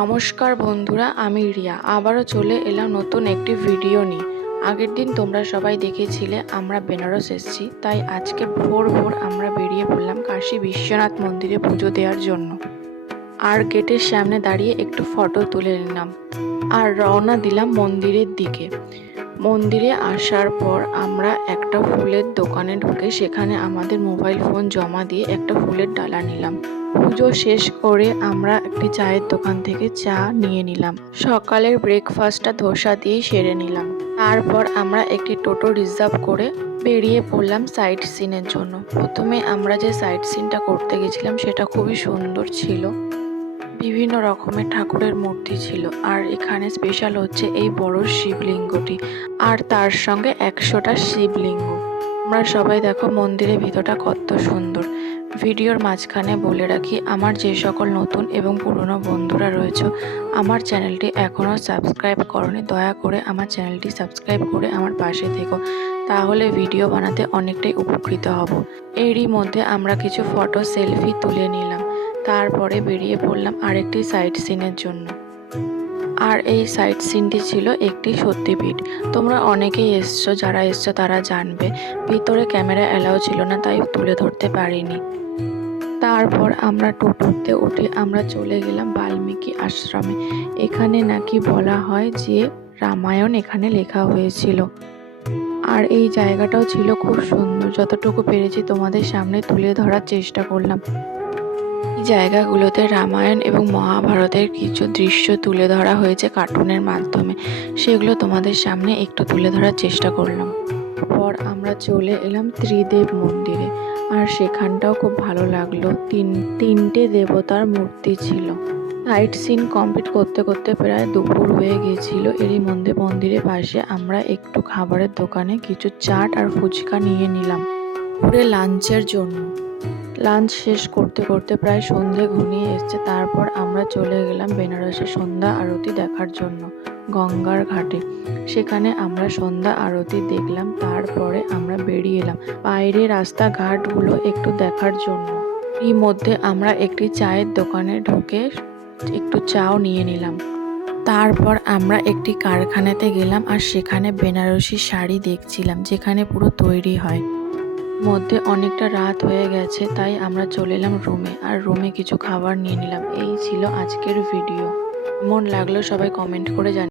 নমস্কার বন্ধুরা, আমি রিয়া আবারও চলে এলাম নতুন একটি ভিডিও নিয়ে। আগের দিন তোমরা সবাই দেখেছিলে আমরা বেনারস এসেছি, তাই আজকে ভোর ভোর আমরা বেরিয়ে পড়লাম কাশী বিশ্বনাথ মন্দিরে পুজো দেওয়ার জন্য। আর গেটের সামনে দাঁড়িয়ে একটু ফটো তুলে নিলাম আর রওনা দিলাম মন্দিরের দিকে। মন্দিরে আসার পর আমরা একটা ফুলের দোকানে ঢুকে সেখানে আমাদের মোবাইল ফোন জমা দিয়ে একটা ফুলের ডালা নিলাম। পুজো শেষ করে আমরা একটি চায়ের দোকান থেকে চা নিয়ে নিলাম। সকালের ব্রেকফাস্টটা ধোসা দিয়ে সেরে নিলাম। তারপর আমরা একটি টোটো রিজার্ভ করে বেরিয়ে পড়লাম সাইট সিনের জন্য। প্রথমে আমরা যে সাইট সিনটা করতে গেছিলাম সেটা খুবই সুন্দর ছিল। বিভিন্ন রকমের ঠাকুরের মূর্তি ছিল, আর এখানে স্পেশাল হচ্ছে এই বড় শিবলিঙ্গটি আর তার সঙ্গে 100টা শিবলিঙ্গ। আমরা সবাই দেখো মন্দিরের ভিতরটা কত সুন্দর। ভিডিওর মাঝখানে বলে রাখি, আমার যে সকল নতুন এবং পুরনো বন্ধুরা রয়েছে আমার চ্যানেলটি এখনও সাবস্ক্রাইব করনি, দয়া করে আমার চ্যানেলটি সাবস্ক্রাইব করে আমার পাশে থেকো, তাহলে ভিডিও বানাতে অনেকটাই উপকৃত হব। এরই মধ্যে আমরা কিছু ফটো সেলফি তুলে নিলাম। তারপরে বেরিয়ে পড়লাম আরেকটি সাইট সিনের জন্য। আর এই সাইট সিনটি ছিল একটি সত্যিপীঠ। তোমরা অনেকেই এসছো, যারা এসছো তারা জানবে। ভিতরে ক্যামেরা অ্যালাউ ছিল না, তাই তুলে ধরতে পারিনি। তারপর আমরা টোটোতে উঠে আমরা চলে গেলাম বাল্মীকি আশ্রমে। এখানে নাকি বলা হয় যে রামায়ণ এখানে লেখা হয়েছিল। আর এই জায়গাটাও ছিল খুব সুন্দর। যতটুকু পেরেছি তোমাদের সামনে তুলে ধরার চেষ্টা করলাম। এই জায়গাগুলোতে রামায়ণ এবং মহাভারতের কিছু দৃশ্য তুলে ধরা হয়েছে কার্টুনের মাধ্যমে, সেগুলো তোমাদের সামনে একটু তুলে ধরার চেষ্টা করলাম। পর আমরা চলে এলাম ত্রিদেব মন্দিরে, আর সেখানটাও খুব ভালো লাগলো। তিনটে দেবতার মূর্তি ছিল। সাইট সিন কমপ্লিট করতে করতে প্রায় দুপুর হয়ে গিয়েছিল। এরই মধ্যে মন্দিরের পাশে আমরা একটু খাবারের দোকানে কিছু চাট আর ফুচকা নিয়ে নিলাম পুরো লাঞ্চের জন্য। লাঞ্চ শেষ করতে করতে প্রায় সন্ধে ঘনিয়ে এসছে। তারপর আমরা চলে গেলাম বেনারসের সন্ধ্যা আরতি দেখার জন্য গঙ্গার ঘাটে। সেখানে আমরা সন্ধ্যা আরতি দেখলাম। তারপরে আমরা বেরিয়ে এলাম বাইরে রাস্তাঘাটগুলো একটু দেখার জন্য। এর মধ্যে আমরা একটি চায়ের দোকানে ঢুকে একটু চাও নিয়ে নিলাম। তারপর আমরা একটি কারখানাতে গেলাম আর সেখানে বেনারসি শাড়ি দেখছিলাম, যেখানে পুরো তৈরি হয়। মধ্যে অনেকটা রাত হয়ে গেছে, তাই আমরা চলে এলাম রুমে, আর রুমে কিছু খাবার নিয়ে নিলাম। এই ছিল আজকের ভিডিও। কেমন লাগলো সবাই কমেন্ট করে জানাবেন।